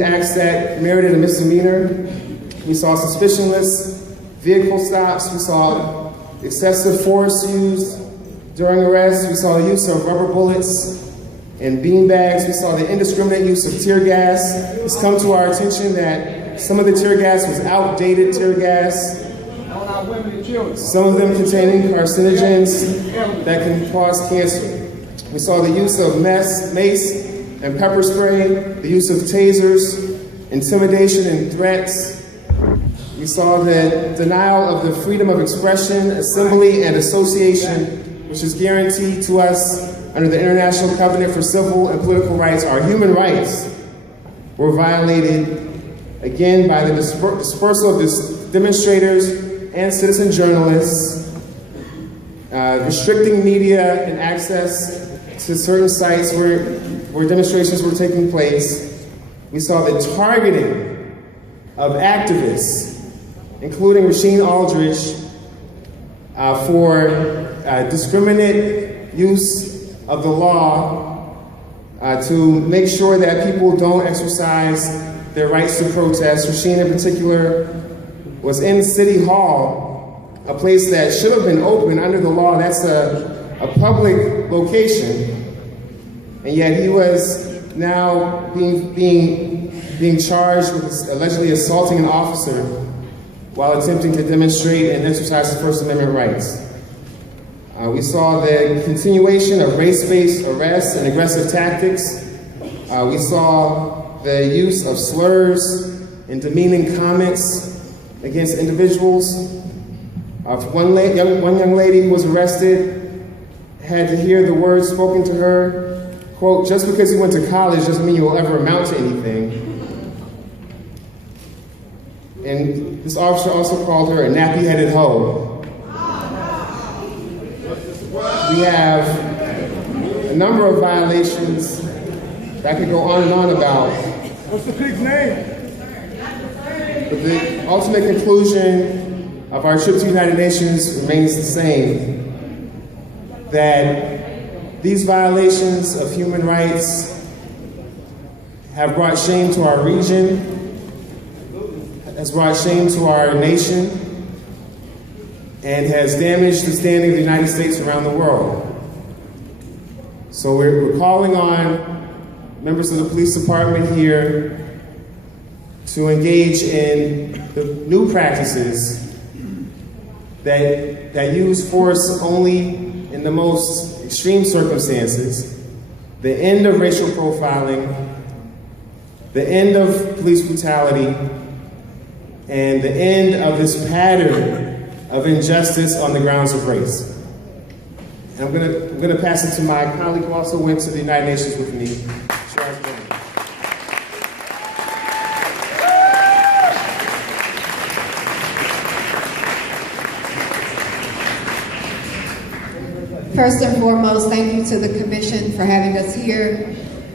acts that merited a misdemeanor. We saw suspicionless vehicle stops. We saw excessive force used during arrest. We saw the use of rubber bullets and beanbags. We saw the indiscriminate use of tear gas. It's come to our attention that some of the tear gas was outdated tear gas. Some of them containing carcinogens that can cause cancer. We saw the use of mace and pepper spray, the use of tasers, intimidation and threats. We saw the denial of the freedom of expression, assembly, and association, which is guaranteed to us under the International Covenant for Civil and Political Rights. Our human rights were violated, again, by the dispersal of demonstrators and citizen journalists, restricting media and access to certain sites where demonstrations were taking place. We saw the targeting of activists, including Rasheen Aldridge, for discriminate use of the law to make sure that people don't exercise their rights to protest. Rasheen in particular was in City Hall, a place that should have been open under the law. That's a public location, and yet he was now being charged with allegedly assaulting an officer while attempting to demonstrate and exercise his First Amendment rights. We saw the continuation of race-based arrests and aggressive tactics. We saw the use of slurs and demeaning comments against individuals. One young lady who was arrested had to hear the words spoken to her, quote, "Just because you went to college doesn't mean you will ever amount to anything." And this officer also called her a nappy-headed hoe. We have a number of violations that I could go on and on about. What's the pig's name? But the ultimate conclusion of our trip to the United Nations remains the same, that these violations of human rights have brought shame to our region, has brought shame to our nation, and has damaged the standing of the United States around the world. So we're calling on members of the police department here to engage in the new practices that use force only in the most extreme circumstances, the end of racial profiling, the end of police brutality, and the end of this pattern of injustice on the grounds of race. And I'm gonna pass it to my colleague who also went to the United Nations with me. First and foremost, thank you to the Commission for having us here,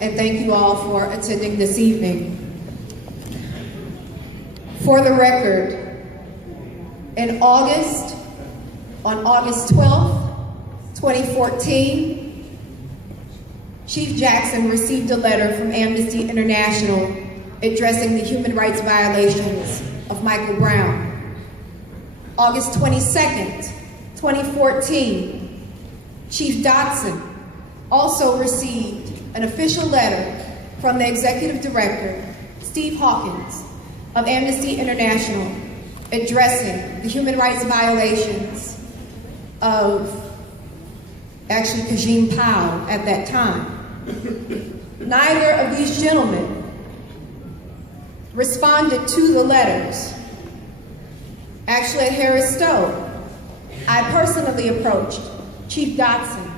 and thank you all for attending this evening. For the record, on August 12th, 2014, Chief Jackson received a letter from Amnesty International addressing the human rights violations of Michael Brown. August 22nd, 2014, Chief Dotson also received an official letter from the Executive Director, Steve Hawkins, of Amnesty International, addressing the human rights violations of actually Kajim Powell at that time. Neither of these gentlemen responded to the letters. Actually, at Harris Stowe, I personally approached Chief Dotson.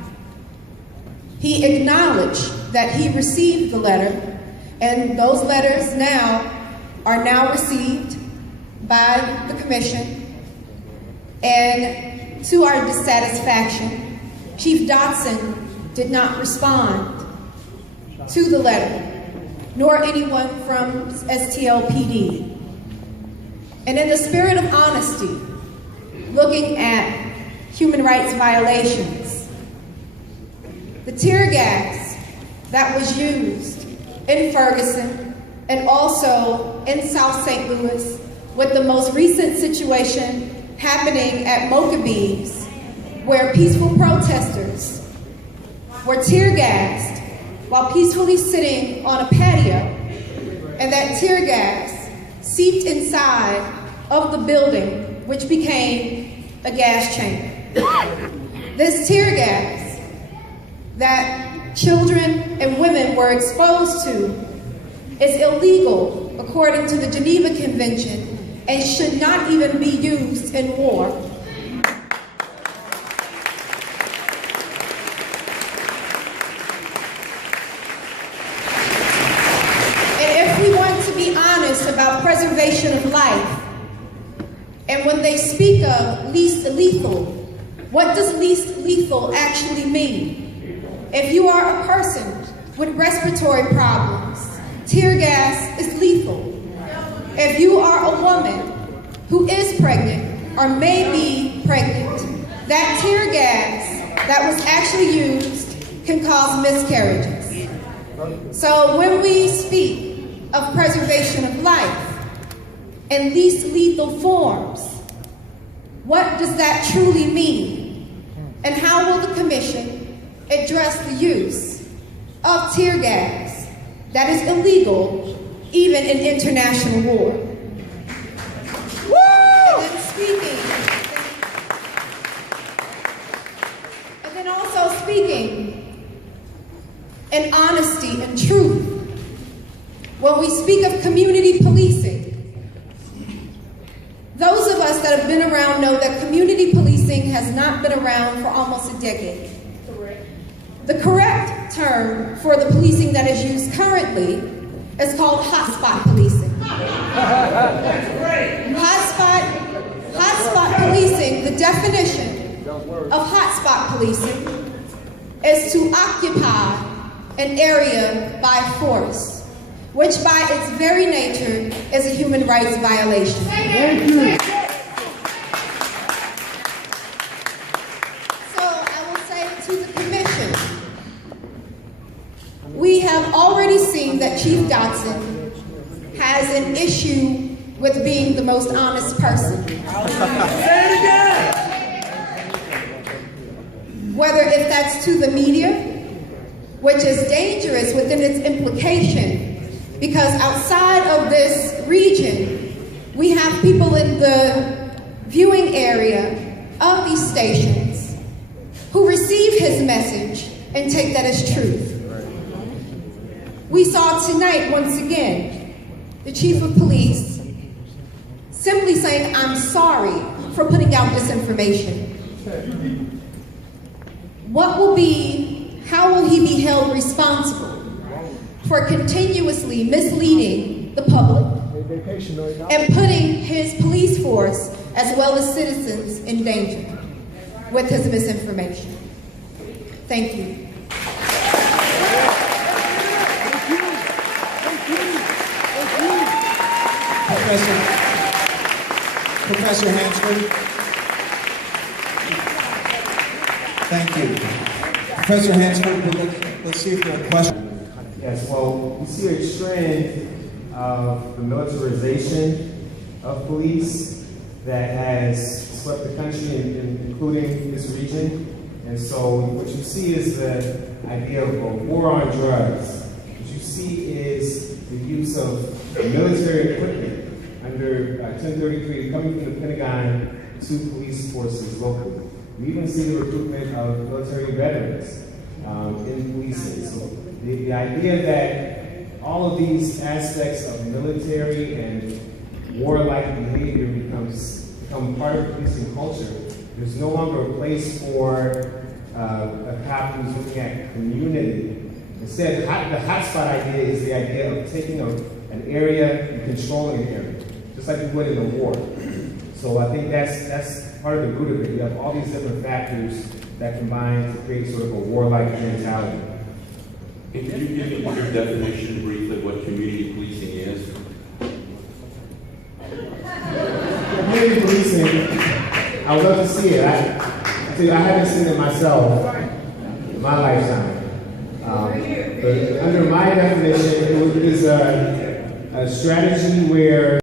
He acknowledged that he received the letter, and those letters are now received by the Commission, and to our dissatisfaction, Chief Dotson did not respond to the letter, nor anyone from STLPD. And in the spirit of honesty, looking at human rights violations, the tear gas that was used in Ferguson and also in South St. Louis with the most recent situation happening at Mocha-Bees, where peaceful protesters were tear gassed while peacefully sitting on a patio, and that tear gas seeped inside of the building, which became a gas chamber. This tear gas that children and women were exposed to is illegal according to the Geneva Convention and should not even be used in war. And if we want to be honest about preservation of life, and when they speak of least lethal, what does least lethal actually mean? If you are a person with respiratory problems, tear gas is lethal. If you are a woman who is pregnant or may be pregnant, that tear gas that was actually used can cause miscarriages. So when we speak of preservation of life in least lethal forms, what does that truly mean? And how will the Commission address the use of tear gas that is illegal even in international war? And then also speaking in honesty and truth, when we speak of community policing, those of us that have been around know that community policing has not been around for almost a decade. The correct term for the policing that is used currently is called hotspot policing. Hotspot policing, the definition of hotspot policing is to occupy an area by force, which by its very nature is a human rights violation. Thank you. So I will say to the Commission, we have already seen that Chief Dotson has an issue with being the most honest person. Say it again. Whether if that's to the media, which is dangerous within its implication, because outside of this region, we have people in the viewing area of these stations who receive his message and take that as truth. We saw tonight, once again, the Chief of Police simply saying, "I'm sorry for putting out disinformation." How will he be held responsible for continuously misleading the public and putting his police force as well as citizens in danger with his misinformation? Thank you. Professor Hansford. Thank you. Professor Hansford, let's see if there are questions. Yes, well, we see a trend of the militarization of police that has swept the country, including this region. And so what you see is the idea of a war on drugs. What you see is the use of military equipment under 1033 coming from the Pentagon to police forces locally. We even see the recruitment of military veterans in policing. So the idea that all of these aspects of military and warlike behavior become part of policing culture, there's no longer a place for a cop who's looking at community. Instead, the hotspot idea is the idea of taking an area and controlling an area, just like we would in a war. So I think that's part of the root of it. You have all these different factors that combine to create sort of a warlike mentality. Can you give me your definition briefly of what community policing is? Community policing, I would love to see it. I haven't seen it myself in my lifetime. But under my definition, it is a strategy where